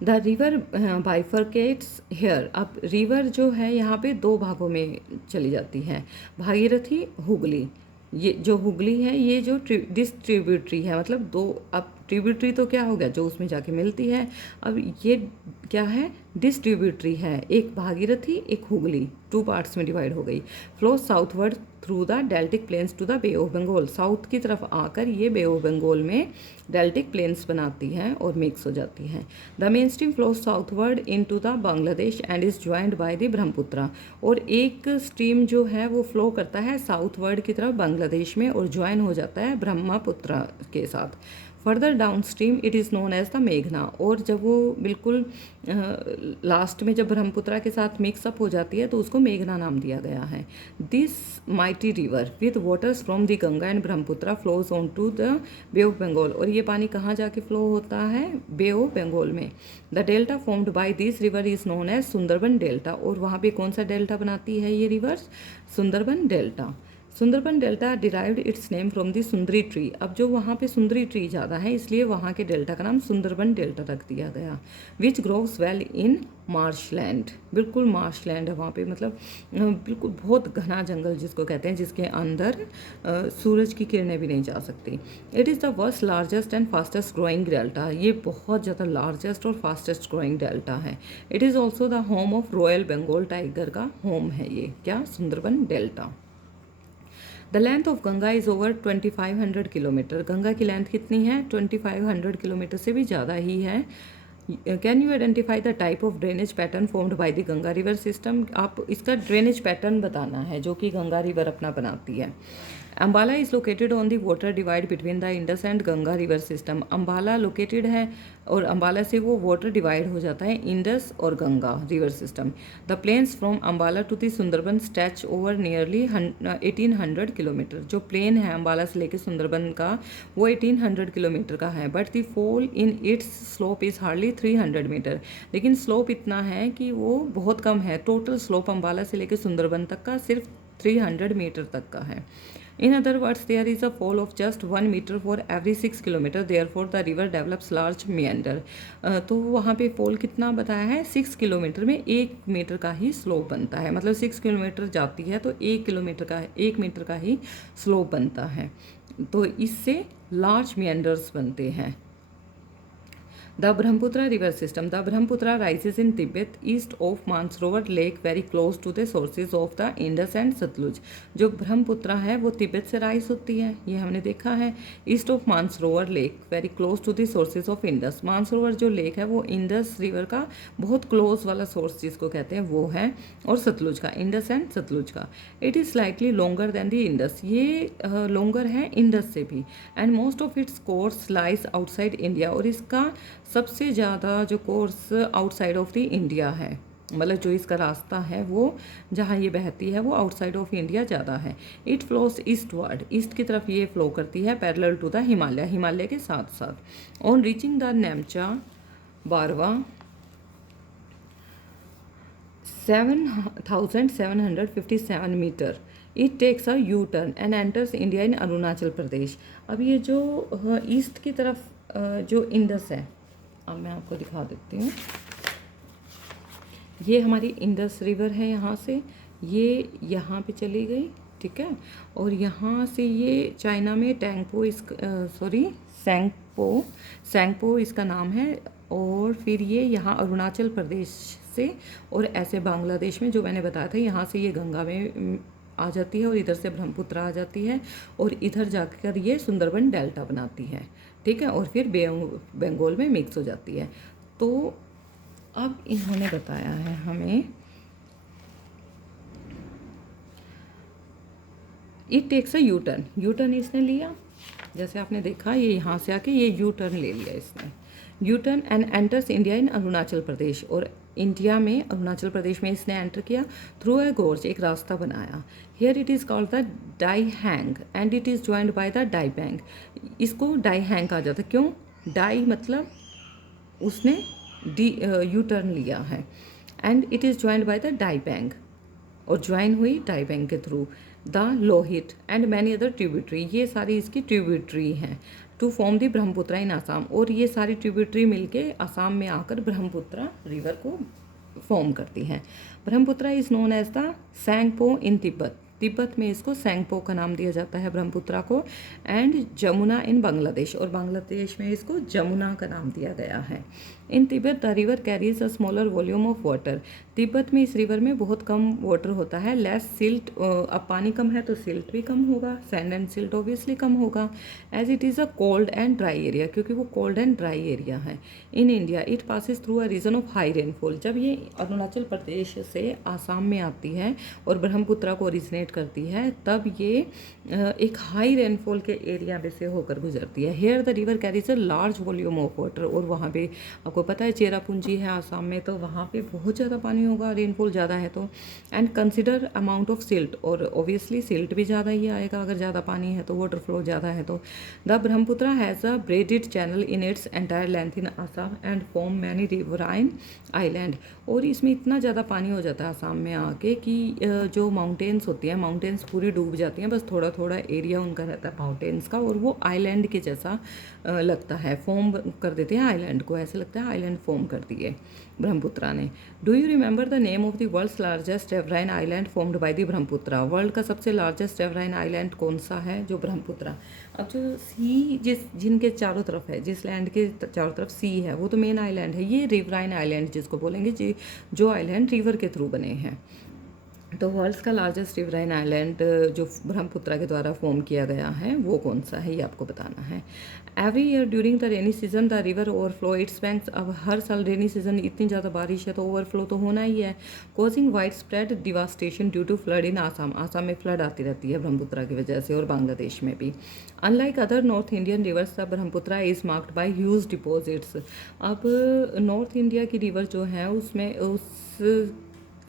The river bifurcates here. अब रिवर जो है यहाँ पे दो भागों में चली जाती है, भागीरथी, हुगली। ये जो हुगली है ये जो डिस्ट्रीब्यूटरी है, मतलब दो, अब ट्रिब्यूटरी तो क्या हो गया जो उसमें जाके मिलती है, अब ये क्या है, डिस्ट्रीब्यूटरी है, एक भागीरथी एक हुगली, टू पार्ट्स में डिवाइड हो गई। Flow southward through the deltaic plains to the bay of Bengal. South की तरफ आकर ये बे ऑफ बंगाल में डेल्टिक प्लेन्स बनाती हैं और मिक्स हो जाती हैं। The main stream flows southward into the Bangladesh and is joined by the Brahmaputra. और एक स्ट्रीम जो है वो फ्लो करता है साउथवर्ड की तरफ बांग्लादेश में और ज्वाइन हो जाता है ब्रह्मपुत्रा के साथ। Further downstream it is known as the मेघना, और जब वो बिल्कुल लास्ट में जब ब्रह्मपुत्रा के साथ मिक्सअप हो जाती है तो उसको मेघना नाम दिया गया है। This mighty river with waters from the Ganga and Brahmaputra flows on to the bay of Bengal, और ये पानी कहाँ जाके फ्लो होता है, बे ऑफ बंगाल में। The delta formed by this river is known as Sundarban delta, और वहाँ पे कौन सा डेल्टा बनाती है ये rivers, Sundarban delta. Sundarban delta derived its name from the Sundari tree, अब जो वहाँ पे सुंदरी ट्री ज़्यादा है इसलिए वहाँ के डेल्टा का नाम सुंदरबन डेल्टा रख दिया गया। Which grows well in marsh land, बिल्कुल मार्श लैंड है वहाँ पे, मतलब बिल्कुल बहुत घना जंगल जिसको कहते हैं, जिसके अंदर सूरज की किरणें भी नहीं जा सकती। It is the world's largest and fastest growing delta, ये बहुत ज़्यादा लार्जेस्ट और फास्टेस्ट ग्रोइंग डेल्टा है। It is also the home of royal Bengal tiger का होम है ये, क्या, Sundarban delta. The length of Ganga is over 2500 kilometre, Ganga की लेंथ कितनी है, 2500 किलोमीटर से भी ज़्यादा ही है। Can you identify the type of drainage pattern formed by the Ganga river system, आप इसका ड्रेनेज पैटर्न बताना है जो कि गंगा रिवर अपना बनाती है। Ambala is located on the water divide between the Indus and Ganga river system, Ambala located है और अम्बाला से वो वाटर डिवाइड हो जाता है इंडस और Ganga river system. The plains from Ambala to the Sundarban stretch over nearly 1800 kilometre, जो प्लेन है अम्बाला से लेके सुंदरबन का वो 1800 किलोमीटर का है। But the fall in its slope is hardly 300 metre, लेकिन स्लोप इतना है कि वो बहुत कम है, टोटल स्लोप अम्बाला से लेके सुंदरबन तक का सिर्फ 300 मीटर तक का है। In other words, there is a fall of just 1 meter for every 6 kilometer. Therefore, the river develops large meander. तो वहाँ पे फॉल कितना बताया है, 6 किलोमीटर में 1 मीटर का ही स्लोप बनता है, मतलब 6 किलोमीटर जाती है तो 1 मीटर का ही स्लोप बनता है, तो इससे लार्ज meanders बनते हैं। The Brahmaputra river system. The Brahmaputra rises in Tibet east of Mansarovar Lake very close to the sources of the Indus and Satluj. जो ब्रह्मपुत्रा है वो तिब्बत से राइज होती है, ये हमने देखा है। East of Mansarovar lake very close to the sources of Indus, Mansarovar जो लेक है वो इंडस रिवर का बहुत क्लोज वाला सोर्स जिसको कहते हैं वो है, और सतलुज का, इंडस एंड सतलुज का। It is slightly longer than the Indus, ये लॉन्गर है इंडस से भी। And most of its course lies outside India, और इसका सबसे ज़्यादा जो course outside of the India है, मतलब जो इसका रास्ता है वो जहाँ ये बहती है वो आउटसाइड ऑफ इंडिया ज़्यादा है। इट फ्लोस ईस्टवर्ड, ईस्ट की तरफ ये फ्लो करती है parallel to the Himalaya, Himalaya के साथ साथ। On reaching the Namcha Barwa 7757 metre, it takes a U turn and enters India in Arunachal Pradesh. अब ये जो ईस्ट की तरफ जो इंडस है, अब मैं आपको दिखा देती हूँ, ये हमारी इंडस रिवर है, यहाँ से ये यहाँ पे चली गई, ठीक है, और यहाँ से ये चाइना में सैंगपो इसका नाम है, और फिर ये यहाँ अरुणाचल प्रदेश से और ऐसे बांग्लादेश में जो मैंने बताया था यहाँ से ये गंगा में आ जाती है और इधर से ब्रह्मपुत्र आ जाती है और इधर जाकर ये सुंदरबन डेल्टा बनाती है, ठीक है, और फिर बंगाल में मिक्स हो जाती है। तो अब इन्होंने बताया है हमें, it takes a U turn इसने लिया, जैसे आपने देखा ये यहाँ से आके ये यू टर्न ले लिया इसने, U turn and enters India in Arunachal Pradesh, और इंडिया में अरुणाचल प्रदेश में इसने एंटर किया थ्रू ए गोर्ज, एक रास्ता बनाया। Here it is called the Dihang and it is joined by the Dibang, इसको डाई हैंग कहा जाता है, क्यों, डाई मतलब उसने यू टर्न लिया है, and it is joined by the Dibang, और ज्वाइन हुई डाई बैंग के through. The Lohit and many other tributary, ये सारी इसकी ट्रिब्यूटरी हैं, to form the Brahmaputra in Assam, और ये सारी ट्रिब्यूटरी मिलके आसाम में आकर ब्रह्मपुत्रा रिवर को फॉर्म करती हैं। Brahmaputra is known as the Tsangpo in Tibet, Tibet में इसको सैंगपो का नाम दिया जाता है ब्रह्मपुत्रा को, एंड जमुना इन बांग्लादेश, और बांग्लादेश में इसको जमुना का नाम दिया गया है। In Tibet the river carries a smaller volume of water, Tibet में इस रिवर में बहुत कम वाटर होता है, लेस सिल्ट, अब पानी कम है तो सिल्ट भी कम होगा, सैंड एंड सिल्ट ऑब्वियसली कम होगा, as it is a cold and dry area, क्योंकि वो कोल्ड एंड ड्राई एरिया है। In India it passes through a region of high rainfall, जब ये अरुणाचल प्रदेश से आसाम में आती है और ब्रह्मपुत्रा को ओरिजिनेट करती है तब ये एक हाई रेनफॉल के एरिया में से होकर गुजरती है। Here the river carries a large volume of water, और वहाँ पे आपको पता है चेरापूंजी है आसाम में, तो वहाँ पे बहुत ज़्यादा पानी होगा, रेनफॉल ज़्यादा है तो। And consider amount of silt, और ऑब्वियसली सिल्ट भी ज़्यादा ही आएगा अगर ज़्यादा पानी है तो, वाटर फ्लो ज़्यादा है तो। The Brahmaputra has a braided channel in its entire length in Assam and form many riverine island. और इसमें इतना ज़्यादा पानी हो जाता है आसाम में आके कि जो माउंटेन्स होती हैं, माउंटेन्स पूरी डूब जाती हैं, बस थोड़ा थोड़ा एरिया उनका रहता है माउंटेन्स का, और वो आइलैंड के जैसा लगता है, फॉर्म कर देते हैं आइलैंड को, ऐसे लगता है आइलैंड फॉर्म कर दिए ब्रह्मपुत्र ने। Do you remember the name of the world's largest riverine island formed by the Brahmaputra? World का सबसे लार्जेस्ट रिवराइन आइलैंड कौन सा है? जो ब्रह्मपुत्र। अब जो सी जिनके चारों तरफ है, जिस लैंड के चारों तरफ सी है, वो तो मेन आइलैंड है, ये रिवराइन आइलैंड जिसको बोलेंगे, जो आइलैंड रिवर के थ्रू बने हैं। तो वर्ल्ड्स का लार्जेस्ट रिवराइन आइलैंड जो ब्रह्मपुत्र के द्वारा फॉर्म किया गया है वो कौन सा है, ये आपको बताना है। Every year during the rainy season the river overflow it's banks. अब हर साल रेनी सीजन इतनी ज़्यादा बारिश है तो ओवरफ्लो तो होना ही है। Causing wide spread devastation due to flood in Assam. Assam में फ्लड आती रहती है ब्रह्मपुत्र की वजह से, और बांग्लादेश में भी। Unlike other north Indian reverse the Brahmaputra is marked by huge deposits. अब नॉर्थ इंडिया की रिवर जो है उसमें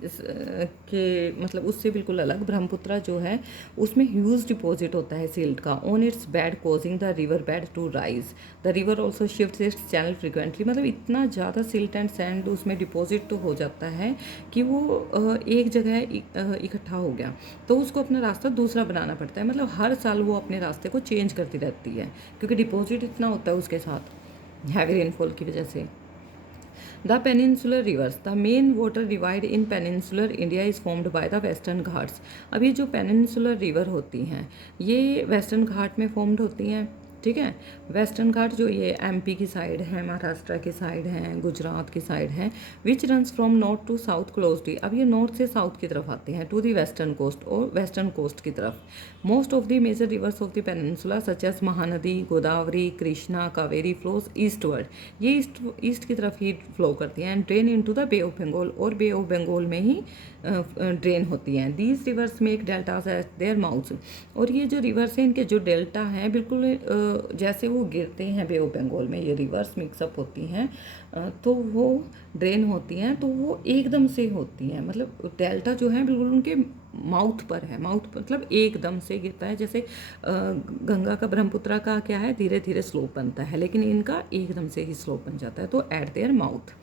के मतलब उससे बिल्कुल अलग ब्रह्मपुत्र जो है उसमें ह्यूज डिपॉजिट होता है सिल्ट का। On its bed causing the river bed to rise. The river also shift its channel frequently. मतलब इतना ज़्यादा सिल्ट एंड सैंड उसमें डिपॉजिट तो हो जाता है कि वो एक जगह इकट्ठा हो गया तो उसको अपना रास्ता दूसरा बनाना पड़ता है। मतलब हर साल वो अपने रास्ते को चेंज करती रहती है क्योंकि डिपॉजिट इतना होता है उसके साथ हैवी रेनफॉल की वजह से। The peninsular rivers, the main water divide in peninsular India is formed by the western Ghats. अब ये जो peninsular river होती हैं ये वेस्टर्न घाट में फॉर्म्ड होती हैं, ठीक है। वेस्टर्न घाट जो ये एमपी की साइड है, महाराष्ट्र की साइड है, गुजरात की साइड है, which runs from north to south closely. अब ये नॉर्थ से साउथ की तरफ आते हैं, टू दी वेस्टर्न कोस्ट, और वेस्टर्न कोस्ट की तरफ। Most of the major rivers of the peninsula such as Mahanadi, Godavari, Krishna, Kaveri flows eastward. ये ईस्ट की तरफ ही फ्लो करती हैं and drain into the bay of Bengal, और बे ऑफ बंगाल में ही ड्रेन होती हैं। These rivers make deltas eight there mouths. और ये जो रिवर्स हैं इनके जो डेल्टा हैं बिल्कुल जैसे वो गिरते हैं बे ऑफ बंगाल में, ये रिवर्स मिक्सअप होती हैं तो वो ड्रेन होती हैं, तो वो एकदम से होती हैं। मतलब डेल्टा जो है बिल्कुल उनके माउथ पर है, माउथ मतलब एकदम से गिरता है। जैसे गंगा का ब्रह्मपुत्र का क्या है, धीरे धीरे स्लोप बनता है, लेकिन इनका एकदम से ही स्लोप बन जाता है, तो at their mouth.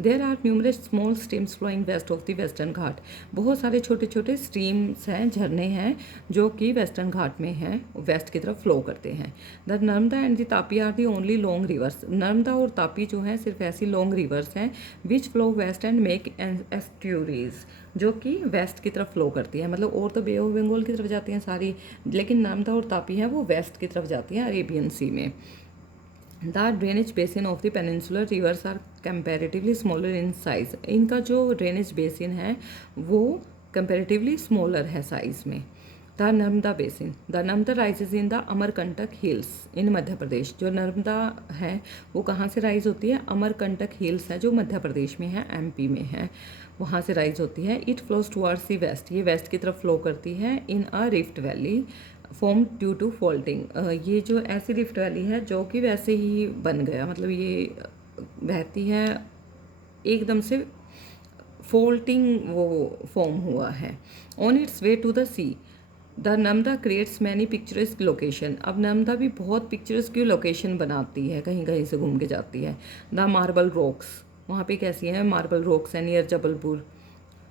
There are numerous small streams flowing west of the western ghat. बहुत सारे छोटे छोटे स्ट्रीम्स हैं, झरने हैं जो कि वेस्टर्न घाट में हैं, वेस्ट की तरफ फ्लो करते हैं। The Narmada and the Tapi are the only long rivers. Narmada और तापी जो हैं सिर्फ ऐसी लॉन्ग रिवर्स हैं which flow west and make estuaries, जो कि वेस्ट की तरफ फ्लो करती है। मतलब और तो बे ऑफ बंगाल की तरफ जाती हैं सारी, लेकिन नर्मदा और तापी हैं वो वेस्ट की तरफ जाती हैं, अरेबियन सी में। The drainage basin of the peninsular rivers are comparatively smaller in size. इनका जो ड्रेनेज बेसिन है वो कंपेरेटिवली स्मॉलर है साइज में। The Narmada basin, the Narmada rises in the Amarkantak hills in Madhya Pradesh. जो नर्मदा है वो कहाँ से राइज होती है, अमरकंटक हिल्स है जो मध्य प्रदेश में है, एमपी में है, वहाँ से राइज होती है। It flows towards the west, ये वेस्ट की तरफ फ्लो करती है in a rift valley form due to faulting. ये जो ऐसी रिफ्ट वैली है जो कि वैसे ही बन गया, मतलब ये बहती है एकदम से, फॉल्टिंग वो फॉर्म हुआ है। On its way to the sea the Narmada creates many picturesque location. अब नर्मदा भी बहुत पिक्चरस्क की लोकेशन बनाती है, कहीं कहीं से घूम के जाती है। द मार्बल रॉक्स, वहाँ पे कैसी है, मार्बल रॉक्स है नियर जबलपुर,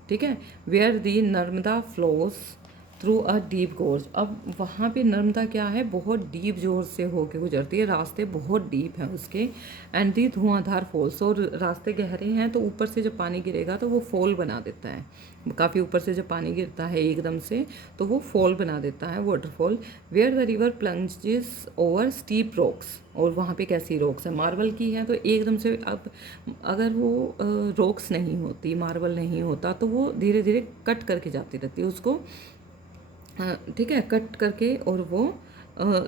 ठीक है। Where the Narmada flows through a deep gorge. अब वहाँ पे नर्मदा क्या है, बहुत डीप जोर से होके गुजरती है, रास्ते बहुत डीप हैं उसके। एंड दी धुआंधार फॉल्स, और रास्ते गहरे हैं तो ऊपर से जब पानी गिरेगा तो वो फॉल बना देता है, काफ़ी ऊपर से जब पानी गिरता है एकदम से तो वो फॉल बना देता है, waterfall. Where the river plunges over steep rocks, और वहाँ पे कैसी रॉक्स है, मार्बल की है तो एकदम से, अब अगर वो रॉक्स नहीं होती, मार्बल नहीं होता तो वो धीरे धीरे कट करके जाती रहती है उसको, ठीक है, कट करके, और वो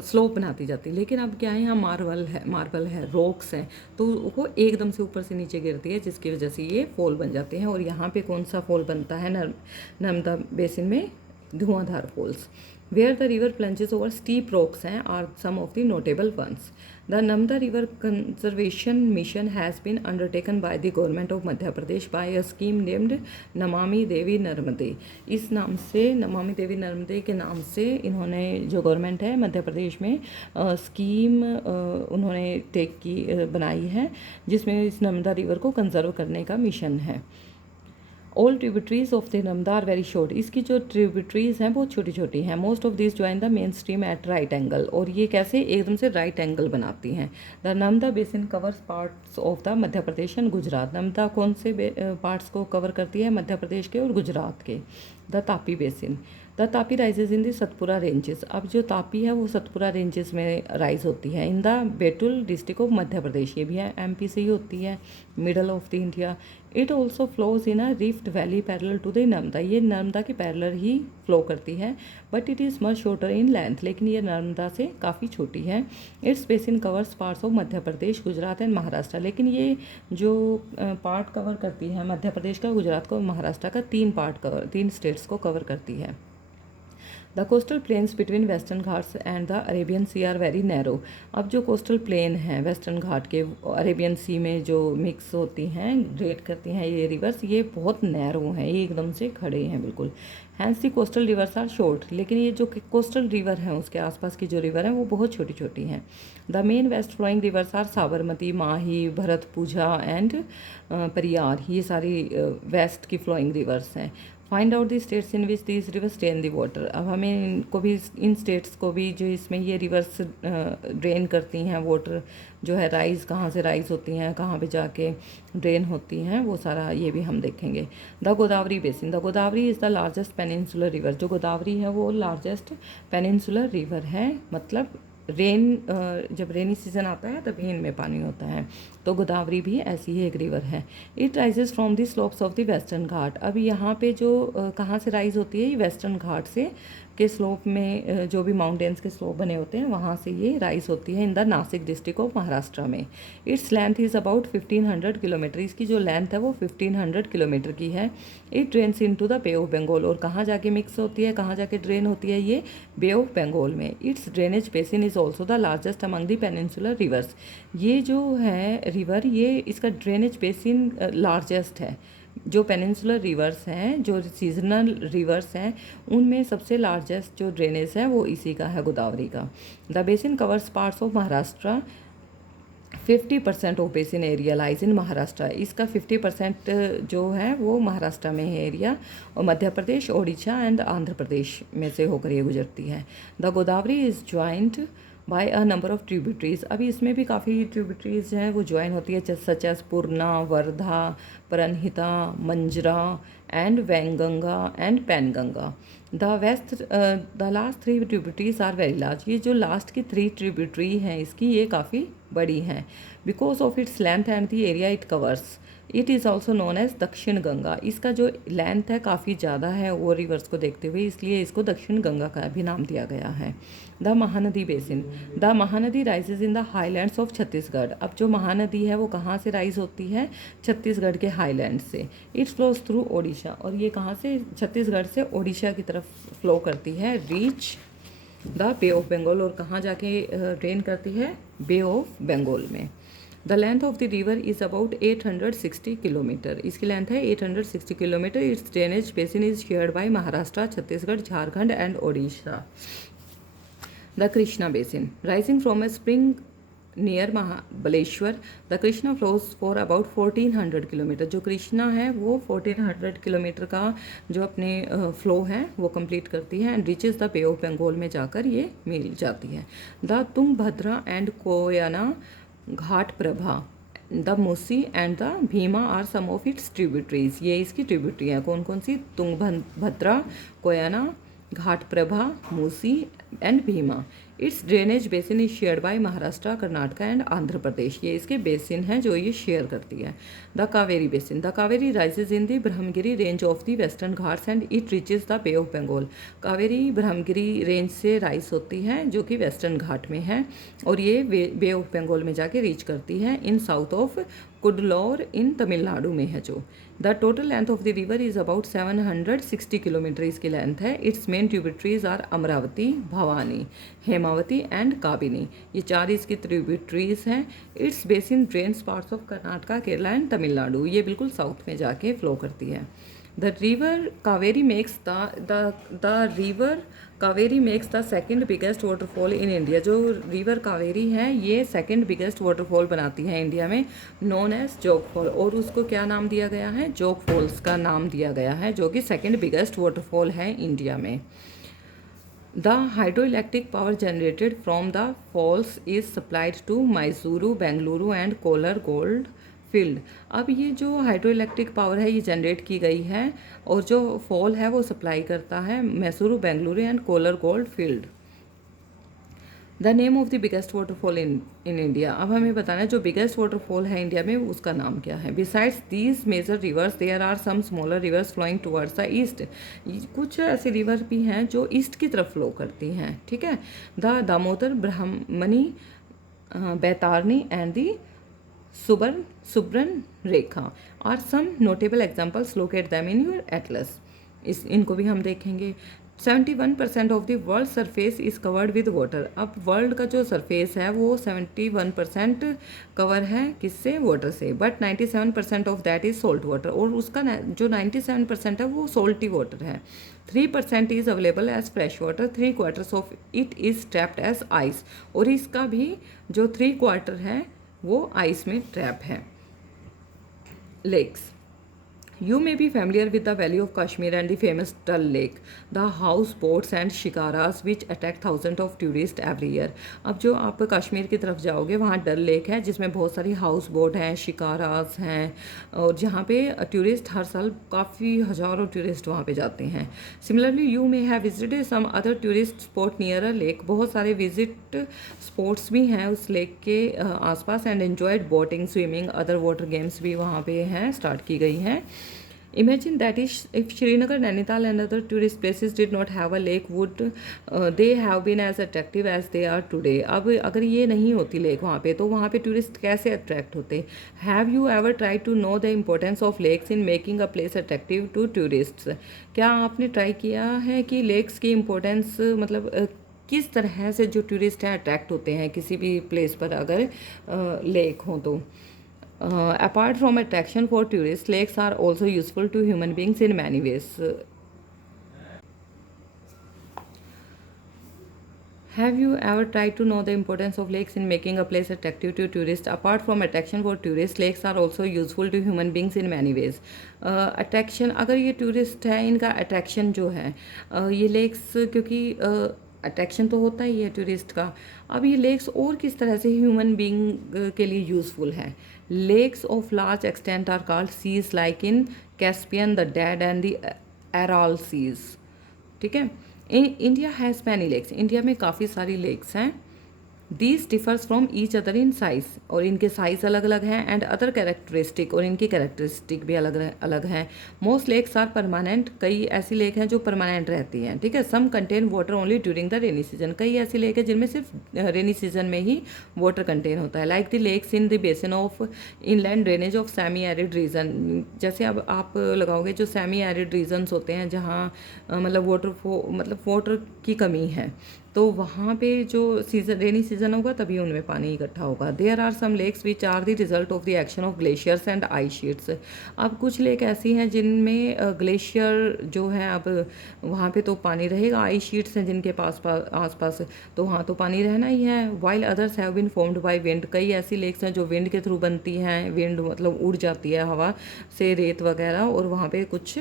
स्लोप बनाती जाती है। लेकिन अब क्या है, यहाँ मार्बल है, रॉक्स हैं, तो वो एकदम से ऊपर से नीचे गिरती है जिसकी वजह से ये फॉल बन जाते हैं। और यहाँ पे कौन सा फॉल बनता है नर्मदा बेसिन में, Dhuandhar falls. Where the river plunges over steep rocks हैं are some of the notable ones. The Narmada river conservation mission has been undertaken by the government of Madhya Pradesh by a scheme named Namami Devi नर्मदे। इस नाम से, नमामि देवी नर्मदे के नाम से इन्होंने, जो गवर्नमेंट है मध्य प्रदेश में, स्कीम उन्होंने बनाई है, जिसमें इस नर्मदा रिवर को कंजर्व करने का मिशन है। All tributaries of the Narmada are very short. इसकी जो ट्रिब्यूटरीज हैं बहुत छोटी छोटी हैं। Most of this join the main stream at right angle, और ये कैसे एकदम से राइट एंगल बनाती हैं। The Narmada basin covers parts of the Madhya Pradesh and Gujarat. Narmada कौन से पार्ट्स को कवर करती है? मध्य प्रदेश के और गुजरात के। The Tapi basin, the Tapi rises in the Satpura ranges. अब जो तापी है वो सतपुरा रेंजेस में राइज होती है in the Betul district of Madhya Pradesh. ये भी है एमपी से ही होती है, middle of the India. It also flows in a rift valley parallel to the Narmada. ये नर्मदा के पैरेलल ही फ्लो करती है, but it is much shorter in length, लेकिन ये नर्मदा से काफ़ी छोटी है। Its basin covers parts of Madhya Pradesh, Gujarat and Maharashtra. लेकिन ये जो पार्ट कवर करती है मध्य प्रदेश का, गुजरात का और महाराष्ट्र का, तीन स्टेट्स को कवर करती है। The coastal plains between western Ghats and the Arabian sea are very narrow. अब जो कोस्टल प्लेन हैं वेस्टर्न घाट के अरेबियन सी में जो मिक्स होती हैं, ग्रेट करती हैं ये रिवर्स, ये बहुत नैरो हैं, ये एकदम से खड़े हैं बिल्कुल। Hence the coastal rivers are short. लेकिन ये जो कोस्टल रिवर हैं, उसके आसपास की जो रिवर हैं वो बहुत छोटी छोटी हैं। The main west flowing rivers are Sabarmati, Mahi, Bharathappuzha and Periyar. ये सारी वेस्ट की फ्लोइंग रिवर्स हैं। Find out the states in which this rivers stay in the water. अब हमें इनको भी, इन स्टेट्स को भी जो इसमें ये रिवर्स ड्रेन करती हैं, वाटर जो है राइज कहाँ से राइज होती हैं, कहाँ पे जाके ड्रेन होती हैं, वो सारा ये भी हम देखेंगे। The Godavari basin, the Godavari is the largest peninsular river. जो गोदावरी है वो लार्जेस्ट पेनिनसुलर रिवर है, मतलब जब रेनी सीजन आता है तभी इनमें पानी होता है। तो गोदावरी भी ऐसी ही एक रिवर है। It rises from the slopes of the western Ghat. अब यहाँ पे जो कहाँ से राइज होती है, ये वेस्टर्न घाट से के स्लोप में, जो भी माउंटेन्स के स्लोप बने होते हैं वहाँ से ये राइज होती है in the Nashik district of Maharashtra में। Its length is about 1500 kilometre. इसकी जो लेंथ है वो 1500 किलोमीटर की है। It drains into the bay of Bengal. और कहाँ जाके मिक्स होती है, कहाँ जाके ड्रेन होती है? ये बे ऑफ बंगाल में। It's drainage basin is also the largest among the peninsular reverse. ये जो है रिवर, ये इसका ड्रेनेज बेसिन लार्जेस्ट है। जो पेनिनसुलर रिवर्स हैं, जो सीजनल रिवर्स हैं, उनमें सबसे लार्जेस्ट जो ड्रेनेज है वो इसी का है, गोदावरी का। The basin covers parts of Maharashtra. 50% of basin area lies in Maharashtra. इसका 50% जो है वो महाराष्ट्र में है एरिया, और मध्य प्रदेश, ओडिशा एंड आंध्र प्रदेश में से होकर ये गुजरती है। The Godavari is joint by a number of tributaries. अभी इसमें भी काफ़ी ट्रिब्यूटरीज हैं वो ज्वाइन होती है, such as Purna, Wardha, Pranhita, Manjra and Wainganga and Penganga. The last 3 tributaries are very large. ये जो लास्ट की 3 ट्रिब्यूटरी हैं इसकी, ये काफ़ी बड़ी हैं। Because of its length and the area it covers, it is also known as Dakshin Ganga. इसका जो लेंथ है काफ़ी ज़्यादा है वो रिवर्स को देखते हुए, इसलिए इसको दक्षिण गंगा का भी नाम दिया गया है। The Mahanadi basin, the Mahanadi rises in the highlands of Chhattisgarh. अब जो महानदी है वो कहाँ से राइज होती है? छत्तीसगढ़ के हाईलैंड से। It flows through Odisha. और ये कहाँ से? छत्तीसगढ़ से ओडिशा की तरफ फ्लो करती है, reach the bay of Bengal. और कहाँ जाके ड्रेन करती है? बे ऑफ बंगाल में। The length of the river is about 860 kilometre. इसकी लेंथ है 860 kilometre. It's drainage basin is shared by Maharashtra, Chhattisgarh, Jharkhand and Odisha. The Krishna basin rising from A spring near Mahabaleshwar. The Krishna flows for about 1400 kilometre. जो कृष्णा है वो 1400 किलोमीटर का जो अपने फ्लो है वो कंप्लीट करती है, and reaches the bay of Bengal में जाकर ये मिल जाती है। The Tungabhadra and Koyna Ghataprabha, the Musi and the Bhima are some of its tributaries. ये इसकी ट्रिब्यूटरी हैं। कौन कौन सी? Tungabhadra, Koyna, Ghataprabha, Musi and Bhima. Its drainage basin is shared by Maharashtra, Karnataka and Andhra Pradesh. ये इसके बेसिन हैं जो ये शेयर करती है। The Kaveri basin, the Kaveri rises in the Brahmagiri range of the western Ghats and it reaches the bay of Bengal. Kaveri Brahmagiri range से राइज होती है जो कि वेस्टर्न घाट में है, और ये बे ऑफ बंगाल में जाके रीच करती है in south of Cuddalore in Tamil Nadu में है जो। The total length of the river is about 760 kilometre इसकी लेंथ है। Its main tributaries are Amaravati, Bhavani, Hemavati and Kabini, ये 4 इसकी ट्रिब्यूटरीज हैं। Its basin drains parts of Karnataka, Kerala and Tamil Nadu, ये बिल्कुल साउथ में जाके फ्लो करती है। The river Kaveri makes the river Kaveri makes the second biggest waterfall in India, जो रिवर कावेरी है ये सेकेंड बिगेस्ट वाटरफॉल बनाती है इंडिया में, नोन एज जोग फॉल, और उसको क्या नाम दिया गया है, जोग फॉल्स का नाम दिया गया है, जो कि सेकेंड बिगेस्ट वाटरफॉल है इंडिया में। The hydroelectric power generated from the falls is supplied to Mysuru, Bengaluru and Kolar gold field. अब ये जो हाइड्रो इलेक्ट्रिक पावर है ये जनरेट की गई है और जो फॉल है वो सप्लाई करता है Mysuru, Bengaluru and Kolar gold field. The name of the biggest waterfall in India, अब हमें बताना है जो बिगेस्ट वाटरफॉल है इंडिया में उसका नाम क्या है। Besides these major rivers there are some smaller rivers flowing towards the east, कुछ ऐसे रिवर भी हैं जो ईस्ट की तरफ फ्लो करती हैं, ठीक है। The Damodar, Brahmani, Baitarni and the Subarnarekha are some notable examples, locate them in your atlas. इनको भी हम देखेंगे। 71% of the world surface is covered with water, अब वर्ल्ड का जो सरफेस है वो 71% कवर है किससे, वाटर से, but 97% of that is salt water, और उसका जो 97% है वो सोल्टी वाटर है। 3% is available as fresh water, 3/4 of it is trapped as ice, और इसका भी जो 3/4 है वो आइस में ट्रैप है। Lakes, you may be familiar with the valley of Kashmir and the famous Dal Lake, the house boats and shikaras which attract thousands of tourists every year। अब जो आप कश्मीर की तरफ जाओगे वहाँ डल लेक है जिसमें बहुत सारी हाउस बोट हैं, शिकारास हैं, और जहाँ पे टूरिस्ट हर साल काफ़ी हज़ारों टूरिस्ट वहाँ पे जाते हैं। Similarly you may have visited some other tourist spot near a lake, बहुत सारे विजिट स्पॉट्स भी हैं उस लेक के आसपास, and enjoyed boating, swimming, other water games भी वहाँ पे हैं, स्टार्ट की गई हैं। Imagine that if Srinagar, Nainital and other tourist places did not have a lake, would they have been as attractive as they are today। अब अगर ये नहीं होती लेक वहाँ पे तो वहाँ पे टूरिस्ट कैसे अट्रैक्ट होते। Have you ever tried to know the importance of lakes in making a place attractive to tourists। क्या आपने ट्राई किया है कि लेक्स की इम्पोर्टेंस मतलब किस तरह से जो टूरिस्ट हैं अट्रैक्ट होते हैं किसी भी प्लेस पर अगर लेक हो तो। Apart from attraction for tourists, lakes are also useful to human beings in many ways। Have you ever tried to know the importance of lakes in making a place attractive to tourists? Apart from attraction for tourists, lakes are also useful to human beings in many ways। Attraction, अगर ये tourist है इनका attraction जो है ये lakes, क्योंकि attraction तो होता ही है टूरिस्ट का, अब ये लेक्स और किस तरह से ह्यूमन बीइंग के लिए यूज़फुल है। Lakes of large extent are called seas like in Caspian, the dead and the Aral seas, ठीक है। India has many lakes, India में काफ़ी सारी लेक्स हैं। These differs from each other in size, और इनके साइज़ अलग अलग हैं, एंड अदर कैरेक्टरिस्टिक, और इनकी कैरेक्टरिस्टिक भी अलग अलग हैं। मोस्ट लेक्स आर परमानेंट, कई ऐसी लेक हैं जो परमानेंट रहती हैं, ठीक है। Some contain water only during the rainy season, कई ऐसी लेक है जिनमें सिर्फ रेनी सीजन में ही वाटर कंटेन होता है। Like the lakes in the basin of inland drainage of semi arid region, जैसे अब आप लगाओगे जो सेमी एरिड रीजन्स होते हैं जहाँ मतलब वाटर की कमी है, तो वहाँ पे जो सीजन रेनी सीजन होगा तभी उनमें पानी इकट्ठा होगा। There are some lakes which are the result of the action of glaciers and ice sheets. अब कुछ लेक ऐसी हैं जिनमें ग्लेशियर जो है, अब वहाँ पे तो पानी रहेगा, आइस शीट्स हैं जिनके आसपास तो वहाँ तो पानी रहना ही है। While others have been formed by wind, कई ऐसी लेक्स हैं जो विंड के थ्रू बनती हैं, विंड मतलब उड़ जाती है हवा से रेत वगैरह, और वहाँ पे कुछ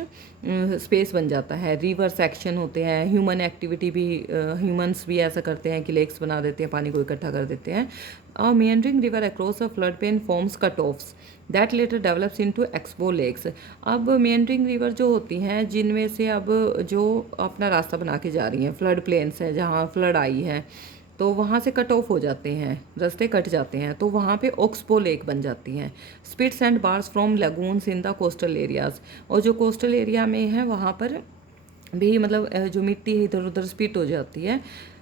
स्पेस बन जाता है। रिवर सेक्शन होते हैं, ह्यूमन एक्टिविटी भी, ह्यूमंस भी ऐसा करते हैं कि लेक्स बना देते हैं, पानी को इकट्ठा कर देते हैं। अ meandering river across a floodplain forms cutoffs that later develops into expo lakes। अब meandering river जो होती हैं जिनमें से अब जो अपना रास्ता बना के जा रही हैं, फ्लड प्लेन्स हैं जहाँ फ्लड आई है तो वहाँ से कट ऑफ हो जाते हैं, रास्ते कट जाते हैं, तो वहाँ पे ऑक्सबो लेक बन जाती हैं। Spits and bars from lagoons in the coastal areas, और जो कोस्टल एरिया में है वहाँ पर भी मतलब जो मिट्टी है इधर उधर स्पिट हो जाती है।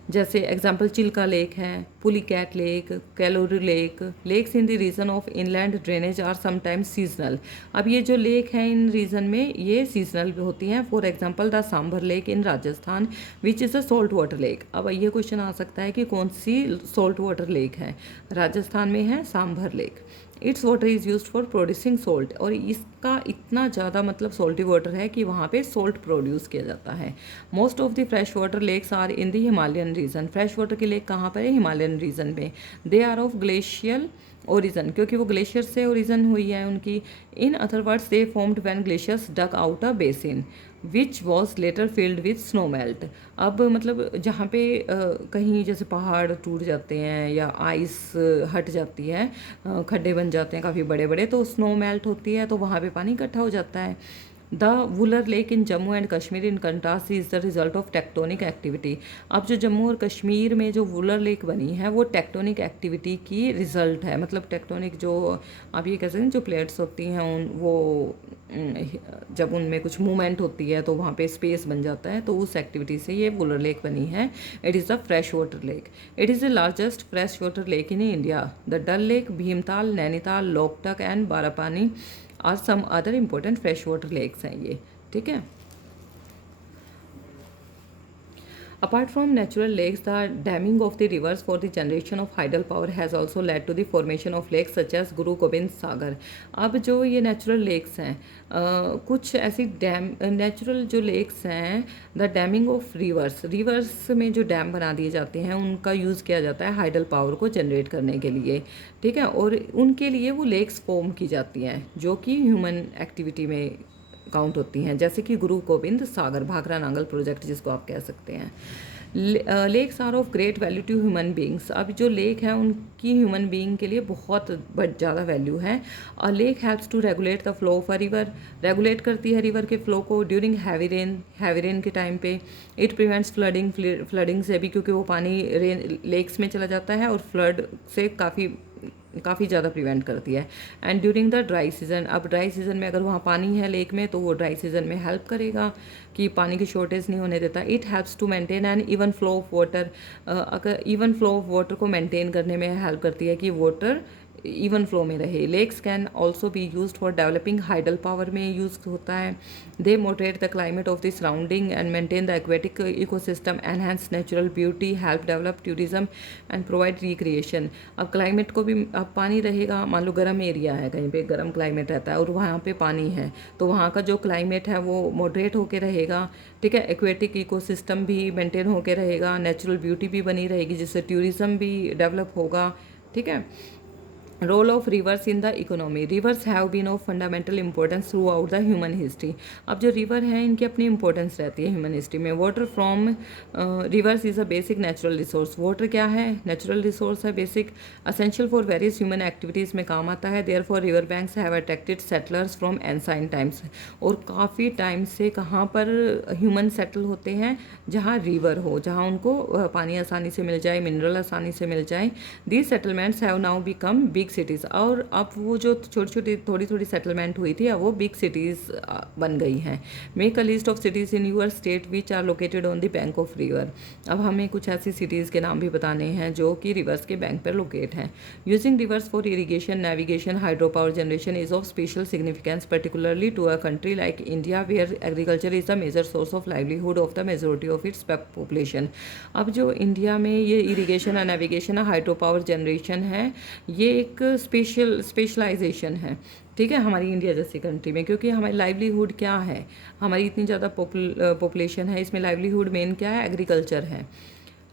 जैसे एग्जाम्पल चिल्का लेक है, Pulicat lake, Kolleru lake. Lakes in the region of inland drainage are sometimes seasonal. अब ये जो लेक हैं इन रीजन में ये सीजनल भी होती हैं। For example the sambar lake in Rajasthan which is a salt water lake. अब ये क्वेश्चन आ सकता है कि कौन सी सॉल्ट वाटर लेक है, राजस्थान में है sambar lake. It's water is use for producing salt, और इसका इतना ज़्यादा मतलब सोल्टी वाटर है कि वहाँ पे सोल्ट प्रोड्यूस किया जाता है। Most of the fresh water lakes are in the Himalayan region. Fresh water के लेक कहाँ पर है, हिमालयन रीजन में। They are of glacial origin, क्योंकि वो ग्लेशियर से ओरिजन हुई है उनकी। In other words they formed when glaciers dug out a basin which was later filled with snow melt. अब मतलब जहाँ पे कहीं जैसे पहाड़ टूट जाते हैं या आइस हट जाती है, खड्डे बन जाते हैं काफ़ी बड़े बड़े, तो स्नो मेल्ट होती है तो वहाँ पे पानी इकट्ठा हो जाता है। The Wular lake in Jammu and Kashmir in contrast is the result of tectonic activity. अब जो जम्मू और कश्मीर में जो वुलर लेक बनी है वो टेक्टोनिक एक्टिविटी की रिजल्ट है। मतलब टेक्टोनिक जो आप ये कह सकते हैं जो प्लेट्स होती हैं उन वो जब उनमें कुछ मूवमेंट होती है तो वहाँ पे स्पेस बन जाता है, तो उस एक्टिविटी से ये वुलर लेक बनी है। It is the fresh water lake. It is the largest fresh water lake in India. The Dal lake, Bhimtal, Nainital, Loktak and Barapani are some other important fresh water lakes हैं ये। ठीक है। Apart from natural lakes, the damming of the rivers for the generation of hydel power has also led to the formation of lakes such as Guru Gobind Sagar. अब जो ये natural lakes हैं, कुछ ऐसी डैम नेचुरल जो lakes हैं, the damming of reverse, reverse में जो डैम बना दिए जाते हैं उनका यूज़ किया जाता है हाइडल पावर को जनरेट करने के लिए। ठीक है, और उनके लिए वो लेक्स फॉर्म की जाती हैं जो कि ह्यूमन एक्टिविटी में काउंट होती हैं, जैसे कि गुरु गोबिंद सागर, भाखरा नांगल प्रोजेक्ट जिसको आप कह सकते हैं। Lakes are of great value to human beings. अब जो लेक हैं उनकी ह्यूमन बींग के लिए बहुत ज़्यादा वैल्यू है। और lake helps to regulate the flow of a river, regulate करती है रिवर के फ्लो को ड्यूरिंग हैवी रेन के टाइम पे। इट प्रिवेंट्स फ्लडिंग से भी, क्योंकि वो पानी रेन लेक्स में चला जाता है और फ्लड से काफ़ी ज़्यादा प्रिवेंट करती है। And during the dry season, अब ड्राई सीजन में अगर वहाँ पानी है लेक में तो वो ड्राई सीजन में हेल्प करेगा कि पानी की शॉर्टेज नहीं होने देता। It helps to maintain an even flow of water, अगर इवन फ्लो ऑफ वाटर को मेंटेन करने में हेल्प करती है कि वाटर इवन फ्लो में रहे। Lakes can also be use for developing hydel power में यूज होता है। They moderate the climate of the surrounding and maintain the aquatic ecosystem, enhance natural beauty, help develop tourism and provide recreation. अब climate को भी, अब पानी रहेगा, मान लो गर्म एरिया है, कहीं पे गर्म क्लाइमेट रहता है और वहाँ पे पानी है तो वहाँ का जो क्लाइमेट है वो मॉडरेट होके रहेगा। ठीक है, एक्वेटिक इकोसिस्टम भी मेंटेन होके रहेगा, नेचुरल ब्यूटी भी बनी रहेगी जिससे टूरिज्म भी डेवलप होगा। ठीक है। Role of rivers in the economy, rivers have been of fundamental importance throughout the human history. अब जो रिवर हैं इनकी अपनी इंपॉर्टेंस रहती है ह्यूमन हिस्ट्री में। Water from rivers is a basic natural resource. Water क्या है, नेचुरल रिसोर्स है, basic, essential for various human activities में काम आता है। Therefore river banks have attracted settlers from ancient times, और काफ़ी टाइम से कहाँ पर ह्यूमन सेटल होते हैं, जहाँ रिवर हो, जहाँ उनको पानी आसानी से मिल जाए, मिनरल आसानी से मिल जाए। These settlements have now become big cities, और अब वो जो छोटी छोटी थोड़ी थोड़ी सेटलमेंट हुई थी अब वो बिग सिटीज़ बन गई हैं। Make a list of cities in your state which are located on the bank of river. अब हमें कुछ ऐसी सिटीज़ के नाम भी बताने हैं जो कि रिवर्स के बैंक पर लोकेट हैं। Using rivers for irrigation, navigation, hydro power generation is of special significance particularly to a country like India where agriculture is the major source of livelihood of the majority of its population. अब जो India में ये irrigation और navigation, hydro power generation है, ये एक specialisation है। ठीक है, हमारी इंडिया जैसी कंट्री में, क्योंकि हमारी लाइवलीहुड क्या है, हमारी इतनी ज़्यादा पॉपुलेशन है, इसमें लाइवलीहुड मेन क्या है, एग्रीकल्चर है।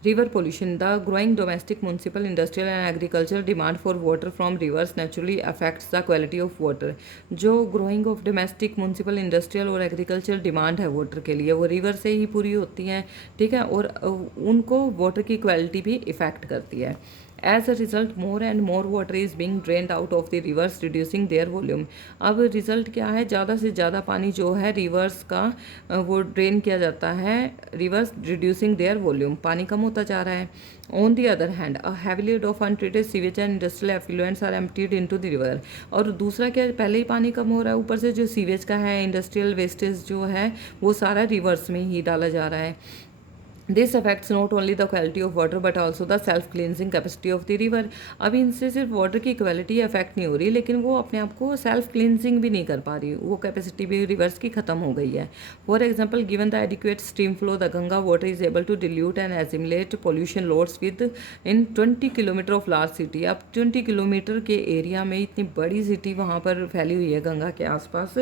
River pollution, the growing domestic municipal industrial and agriculture demand for water from rivers naturally affects the quality of water. जो growing of domestic municipal industrial और एग्रीकल्चर डिमांड है water के लिए वो river से ही पूरी होती हैं। ठीक है, और उनको वाटर की क्वालिटी भी इफ़ेक्ट करती है। As a result, more and more water is being drained out of the rivers, reducing their volume. अब रिजल्ट क्या है, ज़्यादा से ज़्यादा पानी जो है रिवर्स का वो ड्रेन किया जाता है, रिवर्स रिड्यूसिंग देयर वॉल्यूम, पानी कम होता जा रहा है। On the other hand, a heavy load of untreated sewage and industrial effluents are emptied into the river. और दूसरा क्या, पहले ही पानी कम हो रहा है, ऊपर से जो सीवेज का है, इंडस्ट्रियल वेस्टेज जो है वो सारा रिवर्स में ही डाला जा रहा है। This affects not only the quality of water but also the self cleansing capacity of the river. अब इनसे सिर्फ वाटर की क्वालिटी अफेक्ट नहीं हो रही, लेकिन वो अपने आप को सेल्फ क्लिनजिंग भी नहीं कर पा रही, वो कैपेसिटी भी रिवर्स की ख़त्म हो गई है। For example, given the adequate stream flow the Ganga water is able to dilute and assimilate pollution loads within 20 kilometre of large city. अब 20 किलोमीटर के एरिया में इतनी बड़ी सिटी वहाँ पर फैली हुई है गंगा के आसपास,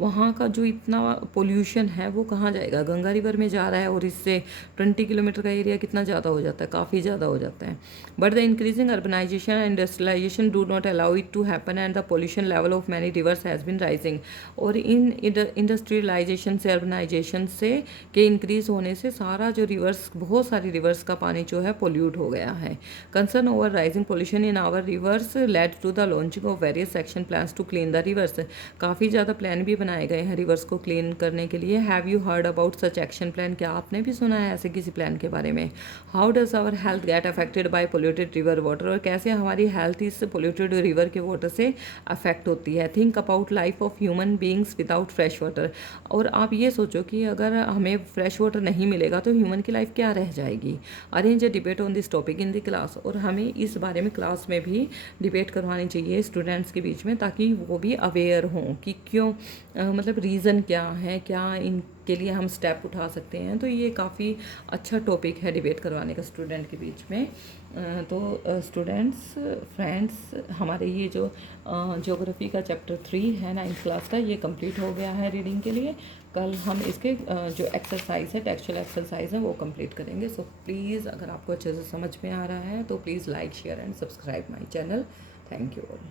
वहाँ का जो इतना पोल्यूशन है वो कहाँ जाएगा, गंगा रिवर में जा रहा है, और इससे 20 किलोमीटर का एरिया कितना ज़्यादा हो जाता है, काफ़ी ज़्यादा हो जाता है। But the increasing urbanisation and industrialisation do not allow it to happen and the pollution level of many rivers has been rising. और इन इंडस्ट्रियलाइजेशन से, अर्बनाइजेशन से के इंक्रीज होने से सारा जो रिवर्स, बहुत सारी रिवर्स का पानी जो है पोल्यूट हो गया है। Concern over rising pollution in our rivers led to the launching of various action plans to clean the rivers. काफ़ी ज़्यादा प्लान भी बनाए गए हैं रिवर्स को क्लीन करने के लिए। Have you heard about such action plan? क्या आपने भी सुना है ऐसे किसी प्लान के बारे में? How does our health get affected by polluted river water? और कैसे हमारी हेल्थ इस पोल्यूटेड रिवर के वाटर से अफेक्ट होती है? Think about life of human beings without fresh water. और आप ये सोचो कि अगर हमें फ्रेश वाटर नहीं मिलेगा तो ह्यूमन की लाइफ क्या रह जाएगी। Arrange a debate on this topic in the class. और हमें इस बारे में क्लास में भी डिबेट करवानी चाहिए स्टूडेंट्स के बीच में, ताकि वो भी अवेयर हों कि क्यों, मतलब रीज़न क्या है, क्या इनके लिए हम स्टेप उठा सकते हैं। तो ये काफ़ी अच्छा टॉपिक है डिबेट करवाने का स्टूडेंट के बीच में। तो स्टूडेंट्स, फ्रेंड्स, हमारे ये जो ज्योग्राफी का चैप्टर 3 है 9th क्लास का, ये कंप्लीट हो गया है रीडिंग के लिए। कल हम इसके जो एक्सरसाइज है, टेक्सचुअल एक्सरसाइज है, वो कंप्लीट करेंगे। सो प्लीज़, अगर आपको अच्छे से समझ में आ रहा है तो please like, share and subscribe my channel. Thank you all.